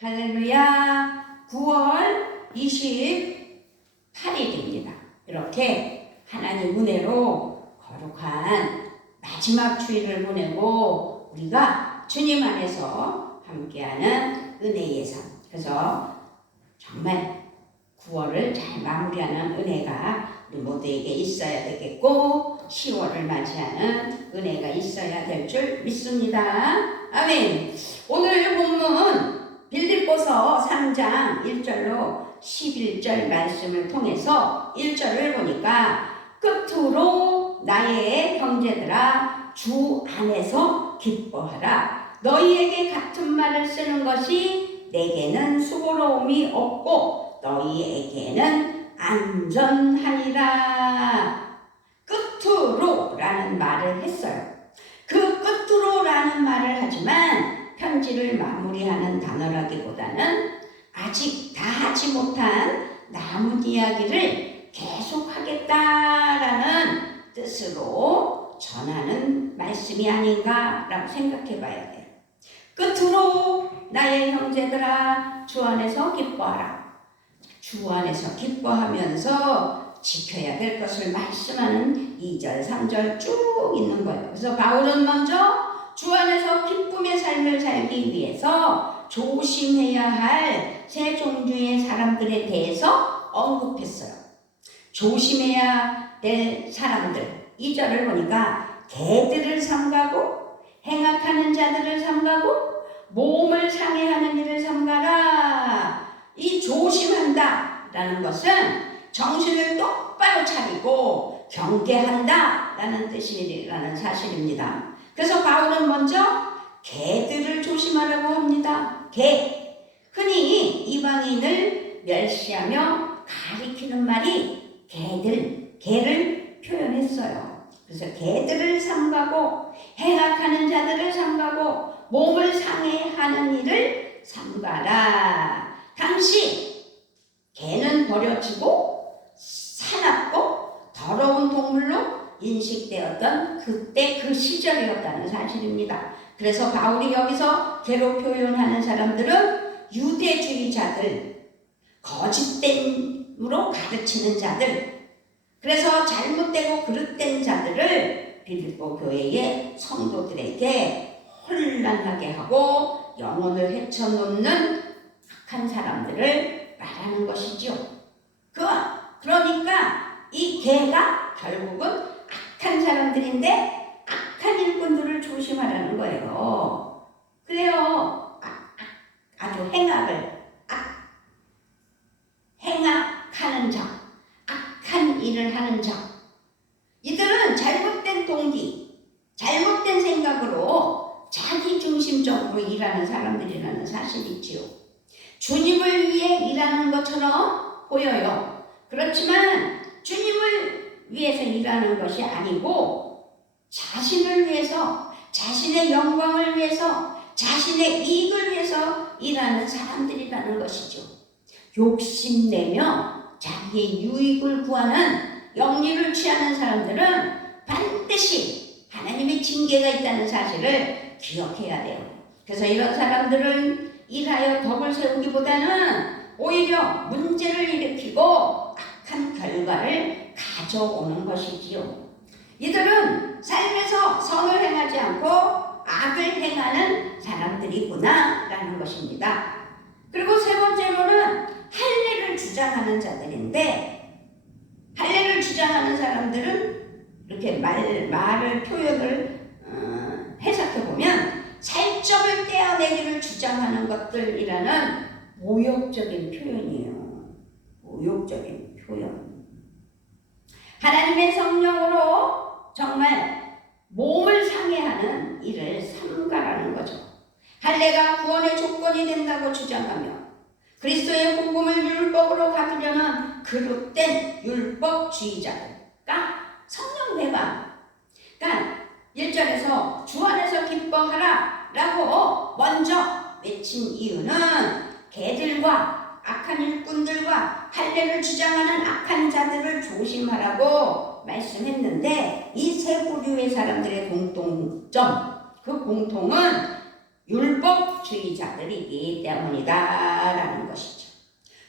할렐루야. 9월 28일입니다. 이렇게 하나님 은혜로 거룩한 마지막 주일을 보내고 우리가 주님 안에서 함께하는 은혜의 삶. 그래서 정말 9월을 잘 마무리하는 은혜가 우리 모두에게 있어야 되겠고 10월을 맞이하는 은혜가 있어야 될 줄 믿습니다. 아멘. 오늘 본문 빌립보서 3장 1절로 11절 말씀을 통해서 1절을 보니까 끝으로 나의 형제들아 주 안에서 기뻐하라. 너희에게 같은 말을 쓰는 것이 내게는 수고로움이 없고 너희에게는 안전하리라. 끝으로 라는 말을 했어요. 그 끝으로 라는 말을 하지만 편지를 마무리하는 단어라기보다는 아직 다 하지 못한 남은 이야기를 계속하겠다라는 뜻으로 전하는 말씀이 아닌가라고 생각해 봐야 돼요. 끝으로 나의 형제들아 주 안에서 기뻐하라. 주 안에서 기뻐하면서 지켜야 될 것을 말씀하는 2절, 3절 쭉 있는 거예요. 그래서 바울은 먼저 주 안에서 기쁨의 삶을 살기 위해서 조심해야 할 세 종류의 사람들에 대해서 언급했어요. 조심해야 될 사람들, 2절을 보니까 개들을 삼가고 행악하는 자들을 삼가고 몸을 상해하는 일을 삼가라. 이 조심한다 라는 것은 정신을 똑바로 차리고 경계한다 라는 뜻이라는 사실입니다. 그래서 바울은 먼저 개들을 조심하라고 합니다. 개. 흔히 이방인을 멸시하며 가리키는 말이 개를 표현했어요. 그래서 개들을 삼가고 행악하는 자들을 삼가고 몸을 상해하는 일을 삼가라. 당시 개는 버려지고 사납고 더러운 동물로 인식되었던 그때 그 시절이었다는 사실입니다. 그래서 바울이 여기서 개로 표현하는 사람들은 유대주의자들, 거짓됨으로 가르치는 자들, 그래서 잘못되고 그릇된 자들을 빌립보 교회의 성도들에게 혼란하게 하고 영혼을 헤쳐놓는 악한 사람들을 말하는 것이죠. 그러니까 이 개가 결국은 악한 사람들인데 악한 일꾼들을 조심하라는 거예요. 그래요. 아주 행악하는 자, 악한 일을 하는 자. 이들은 잘못된 동기, 잘못된 생각으로 자기중심적으로 일하는 사람들이라는 사실이지요. 주님을 위해 일하는 것처럼 보여요. 그렇지만 주님을 위해서 일하는 것이 아니고 자신을 위해서, 자신의 영광을 위해서, 자신의 이익을 위해서 일하는 사람들이라는 것이죠. 욕심내며 자기의 유익을 구하는 영리를 취하는 사람들은 반드시 하나님의 징계가 있다는 사실을 기억해야 돼요. 그래서 이런 사람들은 일하여 덕을 세우기보다는 오히려 문제를 일으키고 악한 결과를 가져오는 것이지요. 이들은 삶에서 선을 행하지 않고 악을 행하는 사람들이구나 라는 것입니다. 그리고 세 번째로는 할례를 주장하는 자들인데, 할례를 주장하는 사람들은 이렇게 말을 표현을 해석해보면 살점을 떼어내기를 주장하는 것들이라는 모욕적인 표현이에요. 모욕적인 표현. 하나님의 성령으로 정말 몸을 상해하는 일을 삼가라는 거죠. 할례가 구원의 조건이 된다고 주장하며 그리스도의 복음을 율법으로 가두려는 그릇된 율법주의자들과 성령 외방. 그러니까 1절에서 주 안에서 기뻐하라 라고 먼저 외친 이유는 개들과 악한 일꾼들과 할례를 주장하는 악한 자들을 조심하라고 말씀했는데 이 세 부류의 사람들의 공통점, 그 공통은 율법주의자들이기 때문이다라는 것이죠.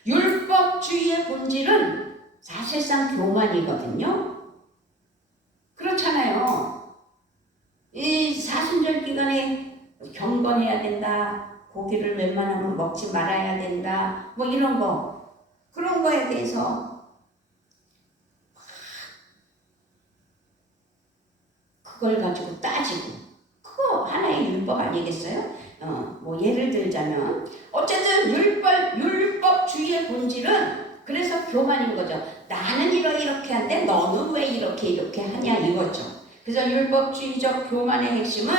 율법주의의 본질은 사실상 교만이거든요. 그렇잖아요. 이 사순절 기간에 경건해야 된다, 고기를 웬만하면 먹지 말아야 된다, 뭐 이런 거, 그런 거에 대해서 그걸 가지고 따지고, 그거 하나의 율법 아니겠어요? 뭐 예를 들자면 어쨌든 율법주의의 본질은 그래서 교만인 거죠. 나는 이렇게 하는데 너는 왜 이렇게 하냐 이거죠. 그래서 율법주의적 교만의 핵심은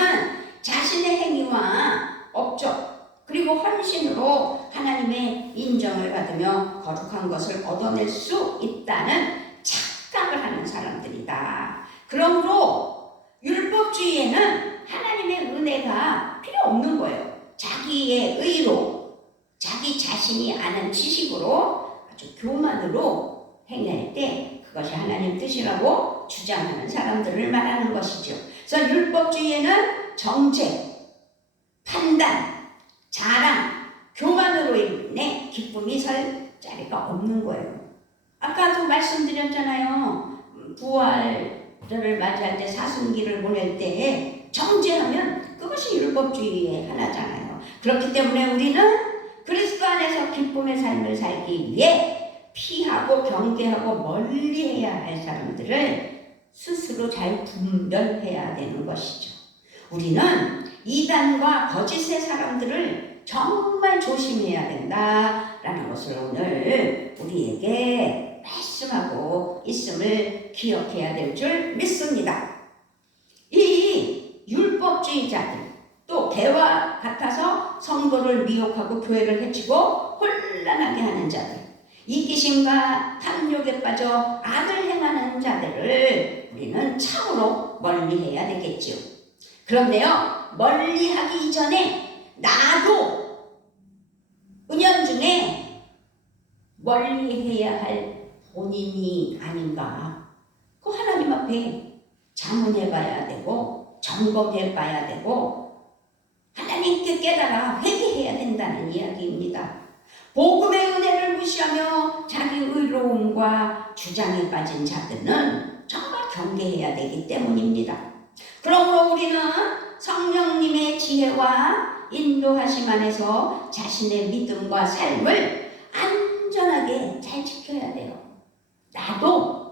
자신의 행위와 업적 그리고 헌신으로 하나님의 인정을 받으며 거룩한 것을 얻어낼 수 있다는 착각을 하는 사람들이다. 그러므로 율법주의에는 하나님의 은혜가 필요 없는 거예요. 자기의 의로, 자기 자신이 아는 지식으로 아주 교만으로 행할 때 그것이 하나님 뜻이라고 주장하는 사람들을 말하는 것이죠. 그래서 율법주의에는 정죄, 판단, 자랑, 교만으로 인해 기쁨이 설 자리가 없는 거예요. 아까도 말씀드렸잖아요. 부활절을 맞이할 때 사순기를 보낼 때 정죄하면 그것이 율법주의의 하나잖아요. 그렇기 때문에 우리는 그리스도 안에서 기쁨의 삶을 살기 위해 피하고 경계하고 멀리해야 할 사람들을 스스로 잘 분별해야 되는 것이죠. 우리는 이단과 거짓의 사람들을 정말 조심해야 된다라는 것을 오늘 우리에게 말씀하고 있음을 기억해야 될 줄 믿습니다. 이 율법주의자들 또 개와 같아서 성도를 미혹하고 교회를 해치고 혼란하게 하는 자들, 이기심과 탐욕에 빠져 악을 행하는 자들을 우리는 참으로 멀리해야 되겠죠. 그런데요, 멀리하기 이전에 나도 은연중에 멀리해야 할 본인이 아닌가, 그 하나님 앞에 자문해봐야 되고 점검해봐야 되고 하나님께 깨달아 회개해야 된다는 이야기입니다. 복음의 은혜를 무시하며 자기 의로움과 주장에 빠진 자들은 정말 경계해야 되기 때문입니다. 그러므로 우리는 성령님의 지혜와 인도하심 안에서 자신의 믿음과 삶을 안전하게 잘 지켜야 돼요. 나도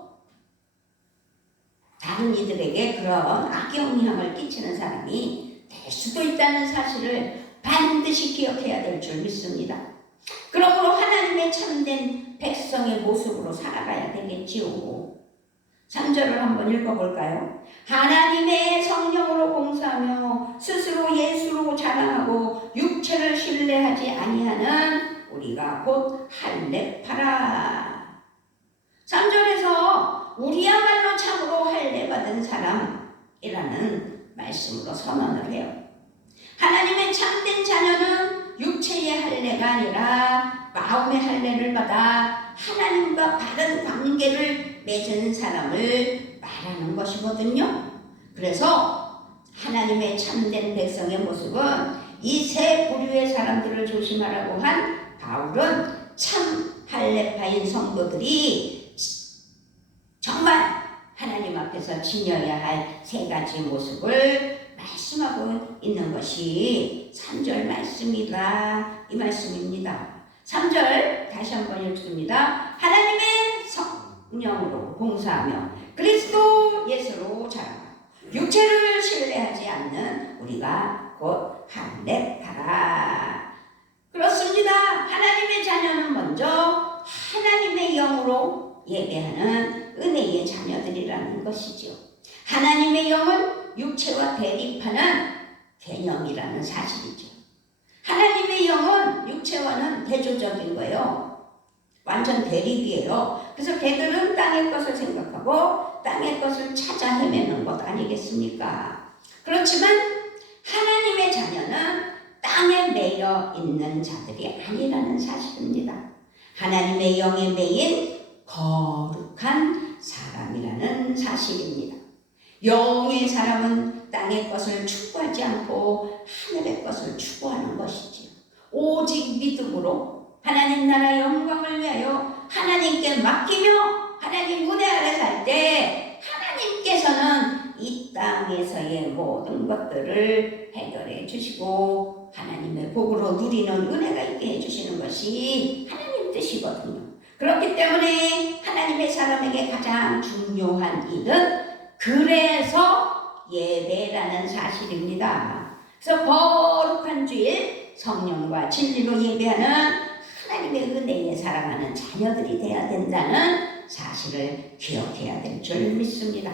다른 이들에게 그런 악영향을 끼치는 사람이 될 수도 있다는 사실을 반드시 기억해야 될 줄 믿습니다. 그러므로 하나님의 참된 백성의 모습으로 살아가야 되겠지요. 3절을 한번 읽어볼까요? 하나님의 성령으로 봉사하며 스스로 예수로 자랑하고 육체를 신뢰하지 아니하는 우리가 곧 할례파라. 3절에서 우리야말로 참으로 할례받은 사람이라는 말씀으로 선언을 해요. 하나님의 참된 자녀는 육체의 할례가 아니라 마음의 할례를 받아 하나님과 바른 관계를 맺은 사람을 말하는 것이거든요. 그래서 하나님의 참된 백성의 모습은 이 세 부류의 사람들을 조심하라고 한 바울은 참 할례파인 성도들이 정말 하나님 앞에서 지녀야 할 세 가지 모습을 말씀하고 있는 것이 3절 말씀이다, 이 말씀입니다. 3절 다시 한번 읽습니다. 하나님의 성령으로 봉사하며 그리스도 예수로 자랑하고 육체를 신뢰하지 않는 우리가 곧 할례파라. 그렇습니다. 하나님의 자녀는 먼저 하나님의 영으로 예배하는 은혜의 자녀들이라는 것이죠. 하나님의 영은 육체와 대립하는 개념이라는 사실이죠. 하나님의 영은 육체와는 대조적인 거예요. 완전 대립이에요. 그래서 개들은 땅의 것을 생각하고 땅의 것을 찾아 헤매는 것 아니겠습니까? 그렇지만 하나님의 자녀는 땅에 매여 있는 자들이 아니라는 사실입니다. 하나님의 영에 매인 거룩한 사람이라는 사실입니다. 영의 사람은 땅의 것을 추구하지 않고 하늘의 것을 추구하는 것이지요. 오직 믿음으로 하나님 나라 영광을 위하여 하나님께 맡기며 하나님 은혜 아래 살 때 하나님께서는 이 땅에서의 모든 것들을 해결해 주시고 하나님의 복으로 누리는 은혜가 있게 해주시는 것이 하나님 뜻이거든요. 그렇기 때문에 하나님의 사람에게 가장 중요한 일은 그래서 예배라는 사실입니다. 그래서 거룩한 주일 성령과 진리로 예배하는 하나님의 은혜에 살아가는 자녀들이 되어야 된다는 사실을 기억해야 될 줄 믿습니다.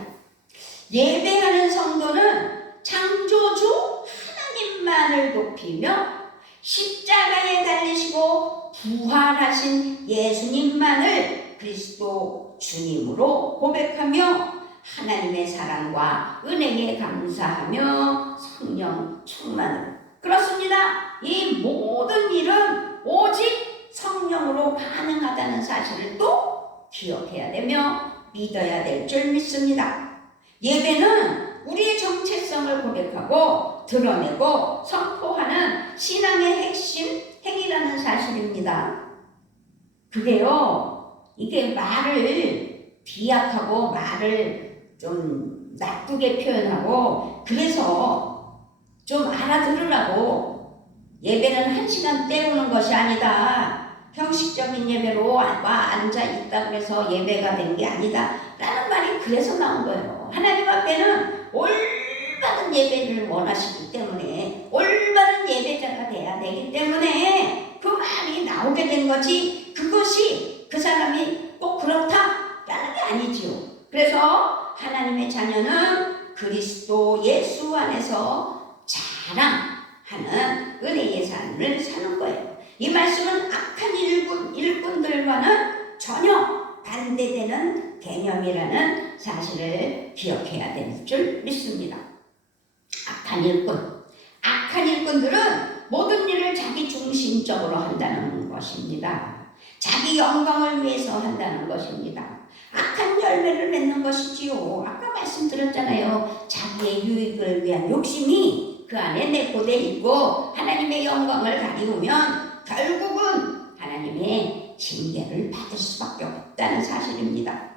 예배하는 성도는 창조주 하나님만을 높이며 십자가에 달리시고 부활하신 예수님만을 그리스도 주님으로 고백하며 하나님의 사랑과 은혜에 감사하며 성령 충만을, 그렇습니다. 이 모든 일은 오직 성령으로 가능하다는 사실을 또 기억해야 되며 믿어야 될 줄 믿습니다. 예배는 우리의 정체성을 고백하고 드러내고 선포하는 신앙의 핵심 행위라는 사실입니다. 그게요, 이게 말을 비약하고 말을 좀 나쁘게 표현하고 그래서 좀 알아들으라고 예배는 1시간 때우는 것이 아니다. 형식적인 예배로 앉아 있다 그래서 예배가 된 게 아니다 라는 말이 그래서 나온 거예요. 하나님 앞에는 올바른 예배를 원하시기 때문에 올바른 예배자가 돼야 되기 때문에 그 말이 나오게 된 거지, 그것이 그 사람이 꼭 그렇다라는 게 아니지요. 그래서 하나님의 자녀는 그리스도 예수 안에서 자랑하는 은혜의 삶을 사는 거예요. 이 말씀은 악한 일꾼들과는 전혀 반대되는 개념이라는 사실을 기억해야 될 줄 믿습니다. 악한 일꾼들은 모든 일을 자기 중심적으로 한다는 것입니다. 자기 영광을 위해서 한다는 것입니다. 악한 열매를 맺는 것이지요. 아까 말씀드렸잖아요. 자기의 유익을 위한 욕심이 그 안에 내포되어 있고 하나님의 영광을 가리우면 결국은 하나님의 징계를 받을 수밖에 없다는 사실입니다.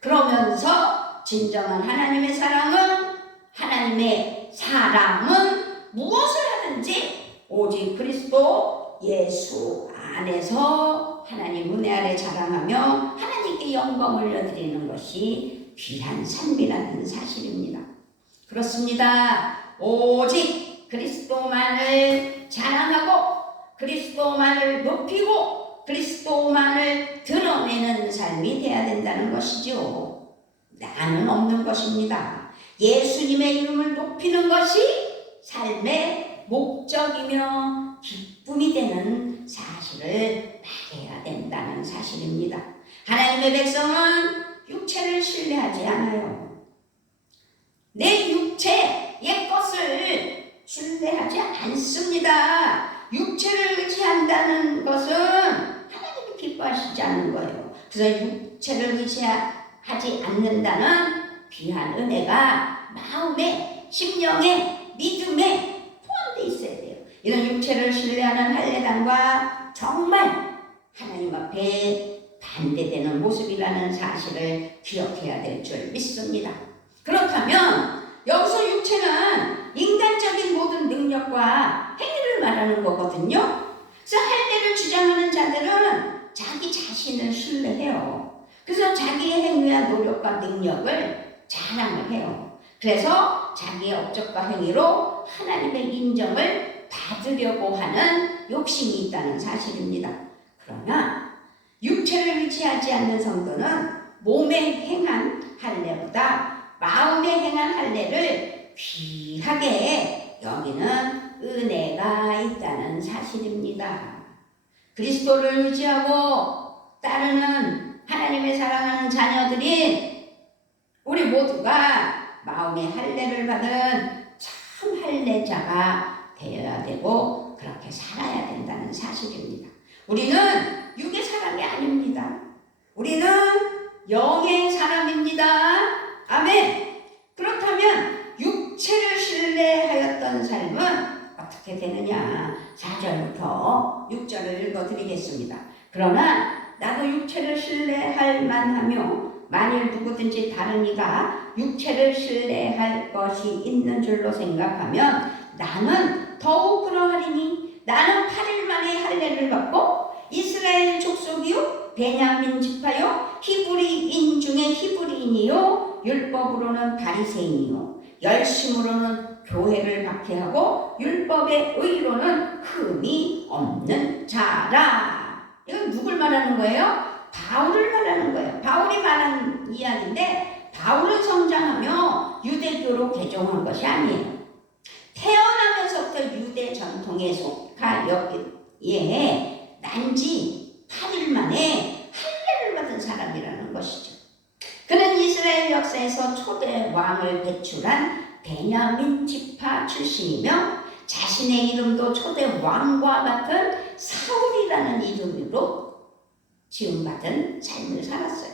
그러면서 진정한 하나님의 사랑은 무엇을 하든지 오직 그리스도 예수 안에서 하나님 은혜 아래 자랑하며 하나님께 영광을 올려드리는 것이 귀한 삶이라는 사실입니다. 그렇습니다. 오직 그리스도만을 자랑하고 그리스도만을 높이고 그리스도만을 드러내는 삶이 되어야 된다는 것이죠. 나는 없는 것입니다. 예수님의 이름을 높이는 것이 삶의 목적이며 기쁨이 되는 사실을 말해야 된다는 사실입니다. 하나님의 백성은 육체를 신뢰하지 않아요. 내 육체, 옛 것을 신뢰하지 않습니다. 육체를 의지한다는 것은 하나님이 기뻐하시지 않는 거예요. 그래서 육체를 의지하지 않는다는 귀한 은혜가 마음에, 심령에, 믿음에 포함되어 있어야 돼요. 이런 육체를 신뢰하는 할례당과 정말 하나님 앞에 반대되는 모습이라는 사실을 기억해야 될 줄 믿습니다. 그렇다면 여기서 육체는 인간적인 모든 능력과 행위를 말하는 거거든요. 그래서 할례를 주장하는 자들은 자기 자신을 신뢰해요. 그래서 자기의 행위와 노력과 능력을 자랑을 해요. 그래서 자기의 업적과 행위로 하나님의 인정을 받으려고 하는 욕심이 있다는 사실입니다. 그러나 육체를 의지하지 않는 성도는 몸에 행한 할례보다 마음에 행한 할례를 귀하게 여기는 은혜가 있다는 사실입니다. 그리스도를 의지하고 따르는 하나님의 사랑하는 자녀들인 우리 모두가 마음의 할례를 받은 참 할례자가 되어야 되고 그렇게 살아야 된다는 사실입니다. 우리는 육의 사람이 아닙니다. 우리는 영의 사람입니다. 아멘. 그렇다면 육체를 어떻게 되느냐. 4절부터 6절을 읽어드리겠습니다. 그러나 나도 육체를 신뢰할 만하며 만일 누구든지 다른 이가 육체를 신뢰할 것이 있는 줄로 생각하면 나는 더욱 그러하리니 나는 8일 만에 할례를 받고 이스라엘 족속이요 베냐민 지파요 히브리인 중에 히브리인이요 율법으로는 바리새인이요 열심으로는 교회를 박해하고 율법의 의로는 흠이 없는 자라. 이건 누굴 말하는 거예요? 바울을 말하는 거예요. 바울이 말한 이야기인데 바울은 성장하며 유대교로 개종한 것이 아니에요. 태어나면서부터 유대 전통에 속하여기에 난지 8일 만에 할례를 받은 사람이라는 것이죠. 그는 이스라엘 역사에서 초대 왕을 배출한 베냐민 지파 출신이며 자신의 이름도 초대 왕과 같은 사울이라는 이름으로 지음받은 삶을 살았어요.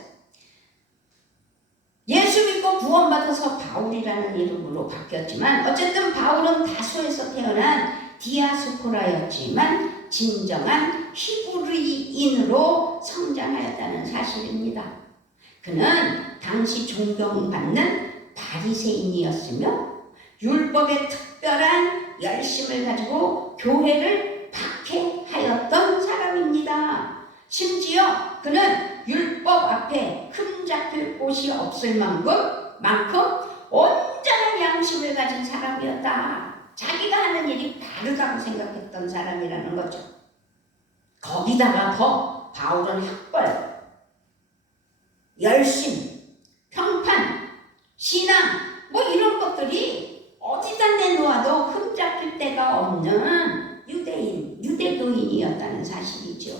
예수 믿고 구원받아서 바울이라는 이름으로 바뀌었지만 어쨌든 바울은 다소에서 태어난 디아스포라였지만 진정한 히브리인으로 성장하였다는 사실입니다. 그는 당시 존경받는 바리새인이었으며 율법의 특별한 열심을 가지고 교회를 박해하였던 사람입니다. 심지어 그는 율법 앞에 흠잡힐 곳이 없을 만큼 온전한 양심을 가진 사람이었다. 자기가 하는 일이 바르다고 생각했던 사람이라는 거죠. 거기다가 더 바울은 학벌, 열심, 평판, 신앙 뭐 이런 것들이 어디다 내놓아도 흠잡힐 데가 없는 유대교인이었다는 사실이죠.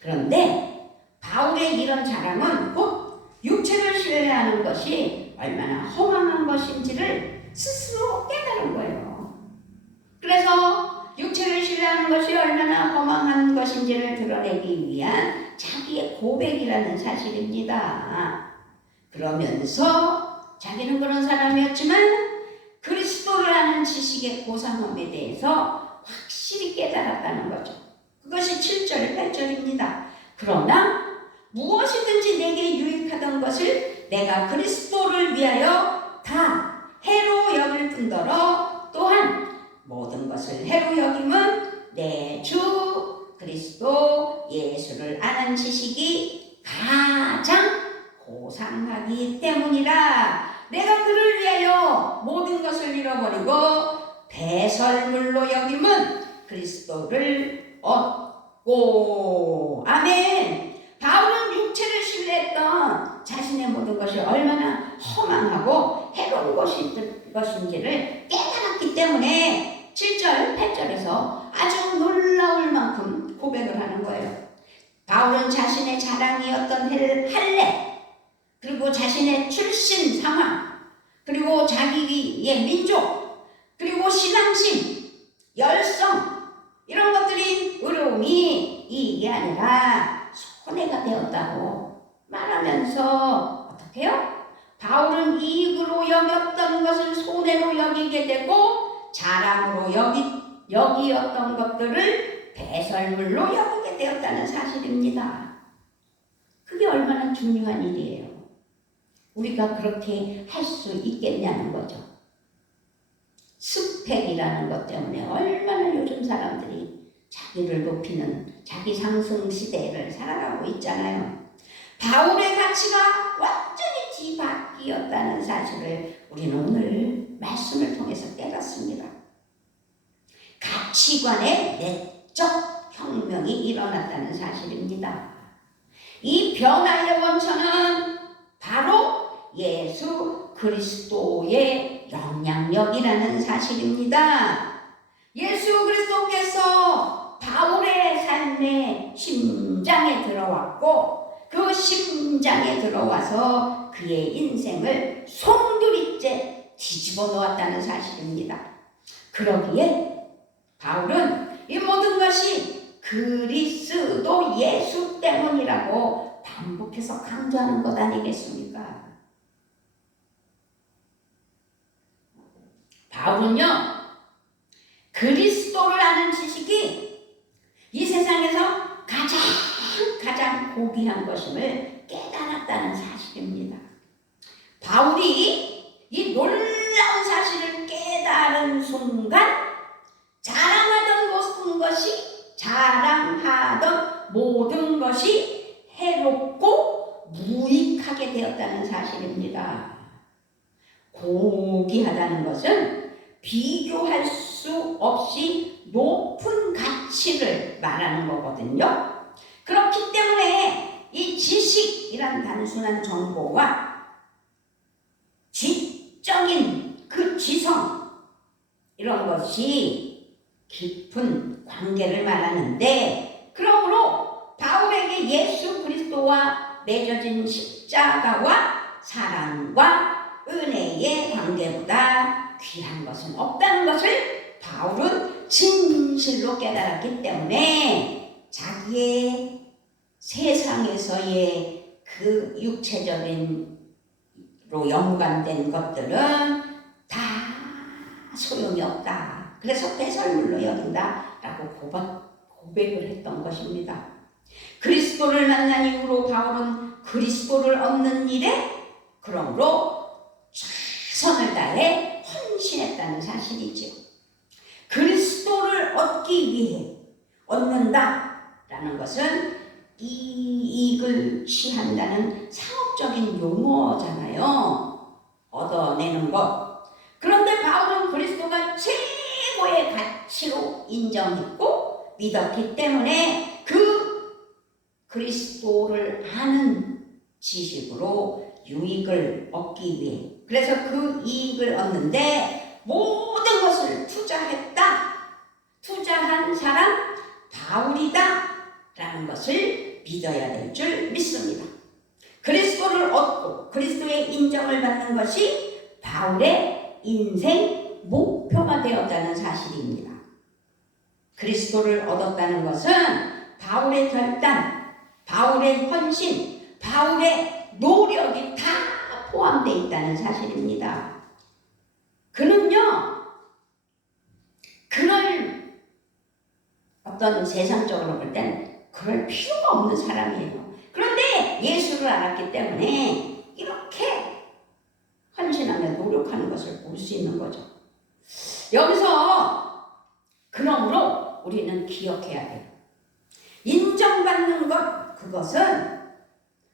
그런데 바울의 이런 자랑은 곧 육체를 신뢰하는 것이 얼마나 허망한 것인지를 스스로 깨달은 거예요. 그래서 육체를 신뢰하는 것이 얼마나 허망한 것인지를 드러내기 위한 자기의 고백이라는 사실입니다. 그러면서 자기는 그런 사람이었지만 그리스도를 아는 지식의 고상함에 대해서 확실히 깨달았다는 거죠. 그것이 7절, 8절입니다. 그러나 무엇이든지 내게 유익하던 것을 내가 그리스도를 위하여 다 해로 여길 뿐더러 또한 모든 것을 해로 여김은 내 주 그리스도 예수를 아는 지식이 가장 고상하기 때문이라. 내가 그를 위하여 모든 것을 잃어버리고 배설물로 여김은 그리스도를 얻고. 아멘. 바울은 육체를 신뢰했던 자신의 모든 것이 얼마나 허망하고 해로운 것인지를 깨달았기 때문에 7절, 8절에서 아주 놀라울 만큼 고백을 하는 거예요. 바울은 자신의 자랑이었던 할례, 그리고 자신의 출신 상황, 그리고 자기의 민족, 그리고 신앙심, 열성 이런 것들이 어려움이 이게 아니라 손해가 되었다고 말하면서 어떻게 해요? 바울은 이익으로 여겼던 것을 손해로 여기게 되고 자랑으로 여기었던 것들을 배설물로 여기게 되었다는 사실입니다. 그게 얼마나 중요한 일이에요. 우리가 그렇게 할 수 있겠냐는 거죠. 스펙이라는 것 때문에 얼마나 요즘 사람들이 자기를 높이는 자기 상승 시대를 살아가고 있잖아요. 바울의 가치가 완전히 뒤바뀌었다는 사실을 우리는 오늘 말씀을 통해서 깨닫습니다. 가치관의 내적 혁명이 일어났다는 사실입니다. 이 변화의 원천은 바로 예수 그리스도의 영향력이라는 사실입니다. 예수 그리스도께서 바울의 삶의 심장에 들어왔고 그 심장에 들어와서 그의 인생을 송두리째 뒤집어 놓았다는 사실입니다. 그러기에 바울은 이 모든 것이 그리스도 예수 때문이라고 반복해서 강조하는 것 아니겠습니까? 바울은요, 그리스도를 아는 지식이 이 세상에서 가장 고귀한 것임을 깨달았다는 사실입니다. 바울이 이 놀라운 사실을 깨달은 순간 자랑하던 모든 것이 해롭고 무익하게 되었다는 사실입니다. 고귀하다는 것은 비교할 수 없이 높은 가치를 말하는 거거든요. 그렇기 때문에 이 지식이란 단순한 정보와 지적인 그 지성, 이런 것이 깊은 관계를 말하는데, 그러므로 바울에게 예수 그리스도와 맺어진 십자가와 사랑과 은혜의 관계보다 귀한 것은 없다는 것을 바울은 진실로 깨달았기 때문에 자기의 세상에서의 그 육체적인 연관된 것들은 다 소용이 없다. 그래서 배설물로 여긴다라고 고백을 했던 것입니다. 그리스도를 만난 이후로 바울은 그리스도를 얻는 일에 그러므로 최선을 다해 헌신했다는 사실이죠. 그리스도를 얻기 위해 얻는다라는 것은 이익을 취한다는 상업적인 용어잖아요. 얻어내는 것. 그런데 바울은 그리스도가 최고의 가치로 인정했고 믿었기 때문에 그 그리스도를 아는 지식으로 유익을 얻기 위해, 그래서 그 이익을 얻는데 모든 것을 투자했다. 투자한 사람 바울이다 라는 것을 믿어야 될 줄 믿습니다. 그리스도를 얻고 그리스도의 인정을 받는 것이 바울의 인생 목표가 되었다는 사실입니다. 그리스도를 얻었다는 것은 바울의 결단, 바울의 헌신, 바울의 노력이 다 포함되어 있다는 사실입니다. 그는요, 그럴 어떤 세상적으로 볼 땐 그럴 필요가 없는 사람이에요. 그런데 예수를 알았기 때문에 이렇게 헌신하며 노력하는 것을 볼 수 있는 거죠. 여기서 그러므로 우리는 기억해야 돼요. 인정받는 것, 그것은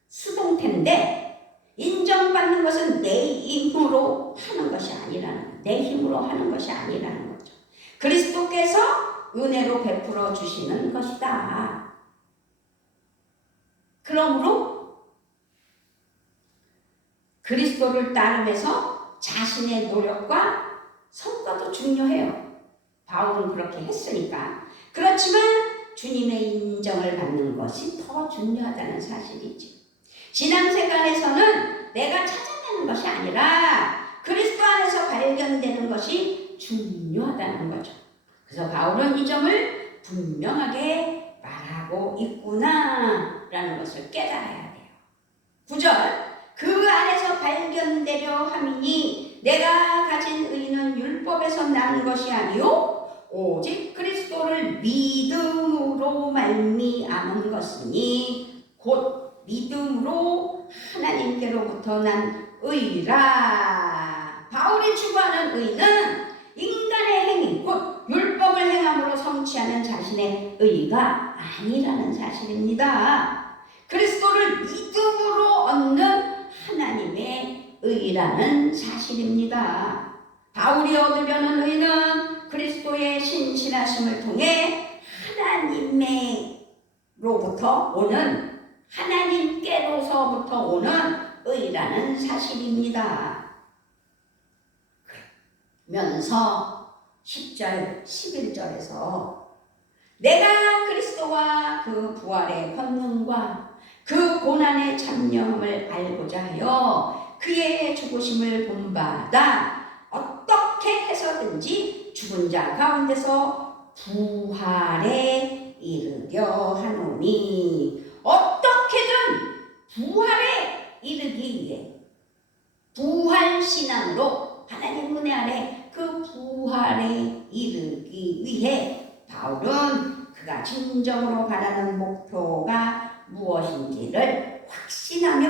수동태인데 인정받는 것은 내 힘으로 하는 것이 아니라는 거예요. 내 힘으로 하는 것이 아니라는 거죠. 그리스도께서 은혜로 베풀어 주시는 것이다. 그러므로 그리스도를 따르면서 자신의 노력과 성과도 중요해요. 바울은 그렇게 했으니까. 그렇지만 주님의 인정을 받는 것이 더 중요하다는 사실이죠. 신앙생활에서는 내가 찾아내는 것이 아니라 그리스도 안에서 발견되는 것이 중요하다는 거죠. 그래서 바울은 이 점을 분명하게 말하고 있구나 라는 것을 깨달아야 돼요. 9절, 그 안에서 발견되려 함이니 내가 가진 의는 율법에서 난 것이 아니요 오직 그리스도를 믿음으로 말미암은 것이니 곧 믿음으로 하나님께로부터 난 의라. 바울이 추구하는 의는 인간의 행위, 곧 율법을 행함으로 성취하는 자신의 의가 아니라는 사실입니다. 그리스도를 믿음으로 얻는 하나님의 의라는 사실입니다. 바울이 얻으려는 의는 그리스도의 신실하심을 통해 하나님으로부터 오는, 하나님께로서부터 오는 의라는 사실입니다. 그러면서 10절, 11절에서 내가 그리스도와 그 부활의 권능과 그 고난의 참여함을 알고자 하여 그의 죽으심을 본받아 어떻게 해서든지 죽은 자 가운데서 부활에 이르려 하노니, 어떻게든 부활에 이르기 위해 부활신앙으로 하나님 은혜 아래 그 부활에 이르기 진정으로 바라는 목표가 무엇인지를 확신하며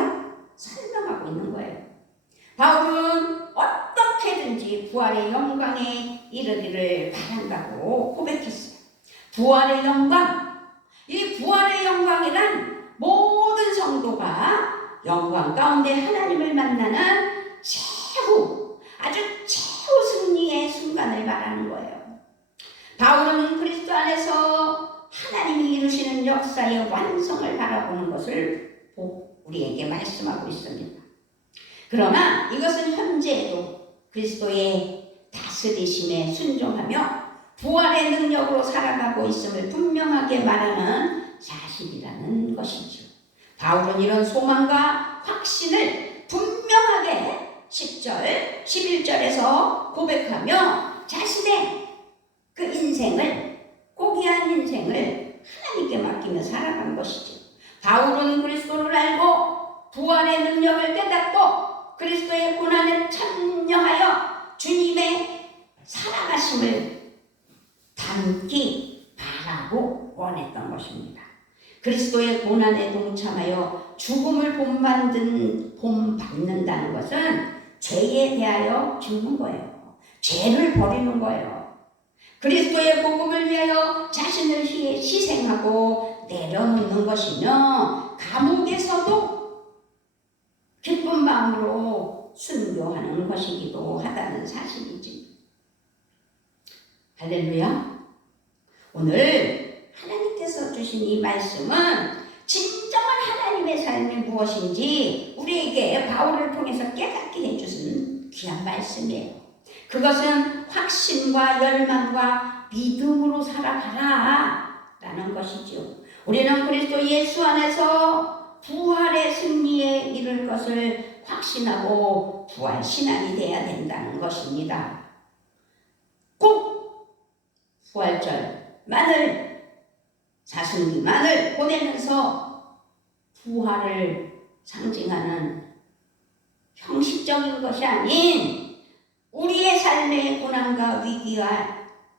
설명하고 있는 거예요. 바울은 어떻게든지 부활의 영광에 이르기를 바란다고 고백했어요. 부활의 영광, 이 부활의 영광이란 모든 성도가 영광 가운데 하나님을 만나는 아주 최후 승리의 순간을 말하는 거예요. 바울은 그리스도 안에서 하나님이 이루시는 역사의 완성을 바라보는 것을 우리에게 말씀하고 있습니다. 그러나 이것은 현재에도 그리스도의 다스리심에 순종하며 부활의 능력으로 살아가고 있음을 분명하게 말하는 사실이라는 것이죠. 바울은 이런 소망과 확신을 분명하게 10절, 11절에서 고백하며 자신의 그 인생을, 고귀한 인생을 하나님께 맡기며 살아간 것이죠. 바울은 그리스도를 알고 부활의 능력을 깨닫고 그리스도의 고난에 참여하여 주님의 살아가심을 담기 바라고 원했던 것입니다. 그리스도의 고난에 동참하여 죽음을 본받는다는 것은 죄에 대하여 죽는 거예요. 죄를 버리는 거예요. 그리스도의 복음을 위하여 자신을 희생하고 내려놓는 것이며 감옥에서도 기쁜 마음으로 순교하는 것이기도 하다는 사실이지. 할렐루야. 오늘 하나님께서 주신 이 말씀은 진정한 하나님의 삶이 무엇인지 우리에게 바울을 통해서 깨닫게 해주신 귀한 말씀이에요. 그것은 확신과 열망과 믿음으로 살아가라 라는 것이죠. 우리는 그리스도 예수 안에서 부활의 승리에 이를 것을 확신하고 부활 신앙이 되어야 된다는 것입니다. 꼭 부활절만을 사순기만을 보내면서 부활을 상징하는 형식적인 것이 아닌 우리의 삶의 고난과 위기와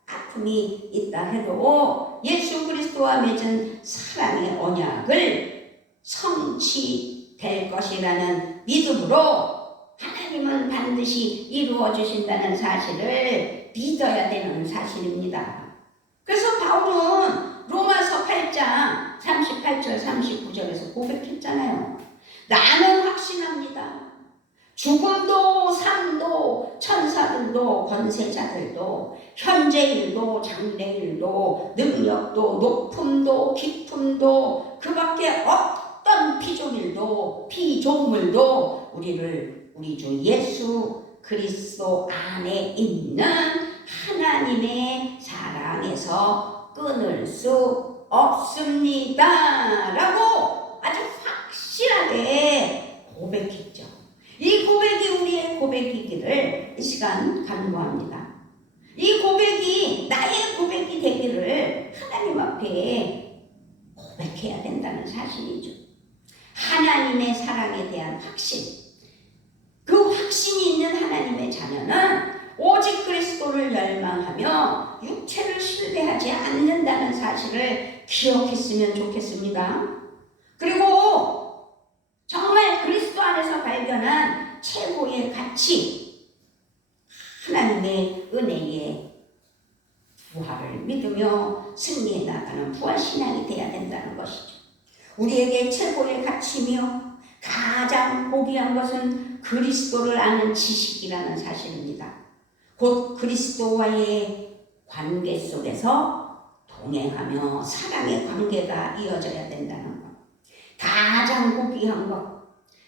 아픔이 있다 해도 예수 그리스도와 맺은 사랑의 언약을 성취될 것이라는 믿음으로 하나님은 반드시 이루어 주신다는 사실을 믿어야 되는 사실입니다. 그래서 바울은 로마서 8장 38절 39절에서 고백했잖아요. 나는 확신합니다. 죽음도 삶도 천사들도 권세자들도 현재일도 장래일도 능력도 높음도 깊음도 그 밖에 어떤 피조물도 우리 주 예수 그리스도 안에 있는 하나님의 사랑에서 끊을 수 없습니다 라고 아주 확실하게 고백했죠. 이 고백이 우리의 고백이기를 이 시간 간구합니다. 이 고백이 나의 고백이 되기를 하나님 앞에 고백해야 된다는 사실이죠. 하나님의 사랑에 대한 확신, 그 확신이 있는 하나님의 자녀는 오직 그리스도를 열망하며 육체를 신뢰하지 않는다는 사실을 기억했으면 좋겠습니다. 그리고 정말 그리스도 안에서 발견한 최고의 가치, 하나님의 은혜의 부활을 믿으며 승리해 나가는 부활신앙이 되어야 된다는 것이죠. 우리에게 최고의 가치며 가장 고귀한 것은 그리스도를 아는 지식이라는 사실입니다. 곧 그리스도와의 관계 속에서 동행하며 사랑의 관계가 이어져야 된다는 것. 가장 고귀한 것,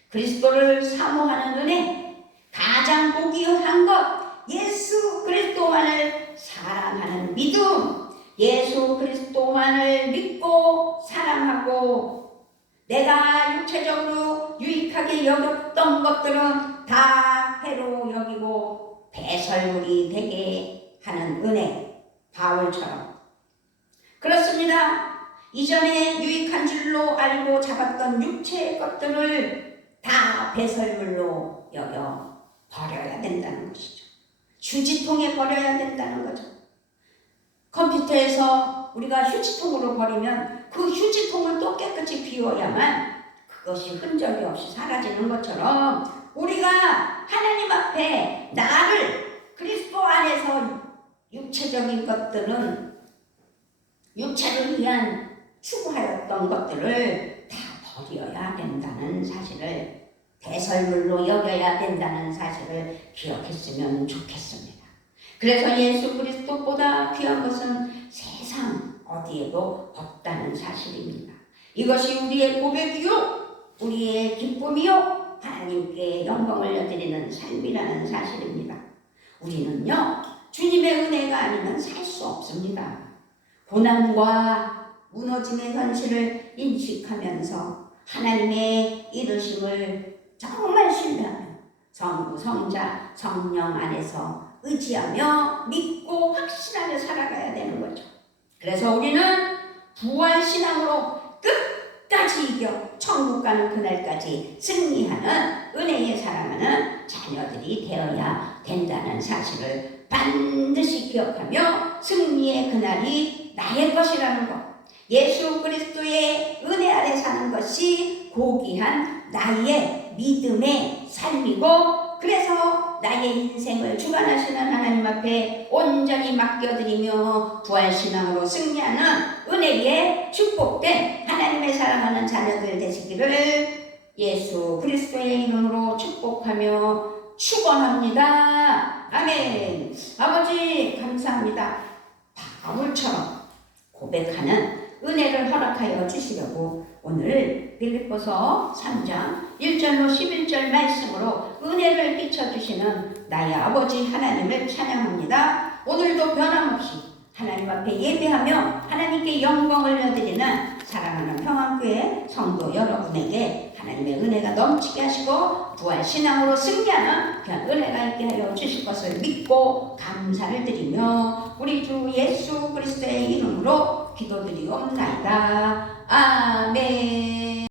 그리스도를 사모하는 은혜, 가장 고귀한 것, 예수 그리스도만을 사랑하는 믿음, 예수 그리스도만을 믿고 사랑하고 내가 육체적으로 유익하게 여겼던 것들은 다 해로 여기고 배설물이 되게 하는 은혜, 바울처럼. 그렇습니다. 이전에 유익한 줄로 알고 잡았던 육체의 것들을 다 배설물로 여겨 버려야 된다는 것이죠. 휴지통에 버려야 된다는 거죠. 컴퓨터에서 우리가 휴지통으로 버리면 그 휴지통을 또 깨끗이 비워야만 그것이 흔적이 없이 사라지는 것처럼 우리가 하나님 앞에 나를 그리스도 안에서 육체적인 것들은 육체를 위한 추구하였던 것들을 다 버려야 된다는 사실을 대설물로 여겨야 된다는 사실을 기억했으면 좋겠습니다. 그래서 예수 그리스도보다 귀한 것은 세상 어디에도 없다는 사실입니다. 이것이 우리의 고백이요 우리의 기쁨이요 하나님께 영광을 여드리는 삶이라는 사실입니다. 우리는요 주님의 은혜가 아니면 살 수 없습니다. 고난과 무너짐의 현실을 인식하면서 하나님의 이르심을 정말 신뢰하며 성부, 성자, 성령 안에서 의지하며 믿고 확신하며 살아가야 되는 거죠. 그래서 우리는 부활신앙으로 끝까지 이겨 천국 가는 그날까지 승리하는 은혜에 살아가는 자녀들이 되어야 된다는 사실을 반드시 기억하며 승리의 그날이 나의 것이라는 것, 예수 그리스도의 은혜 아래 사는 것이 고귀한 나의 믿음의 삶이고, 그래서 나의 인생을 주관하시는 하나님 앞에 온전히 맡겨드리며 부활신앙으로 승리하는 은혜에 축복된 하나님의 사랑하는 자녀들 되시기를 예수 그리스도의 이름으로 축복하며 축원합니다. 아멘. 아버지 감사합니다. 바울처럼 고백하는 은혜를 허락하여 주시려고 오늘 빌립보서 3장 1절로 11절 말씀으로 은혜를 비춰주시는 나의 아버지 하나님을 찬양합니다. 오늘도 변함없이 하나님 앞에 예배하며 하나님께 영광을 여드리는 사랑하는 평안교회 성도 여러분에게 하나님의 은혜가 넘치게 하시고 부활신앙으로 승리하는 귀한 은혜가 있게 하여 주실 것을 믿고 감사를 드리며 우리 주 예수 그리스도의 이름으로 기도드리옵나이다. 아멘.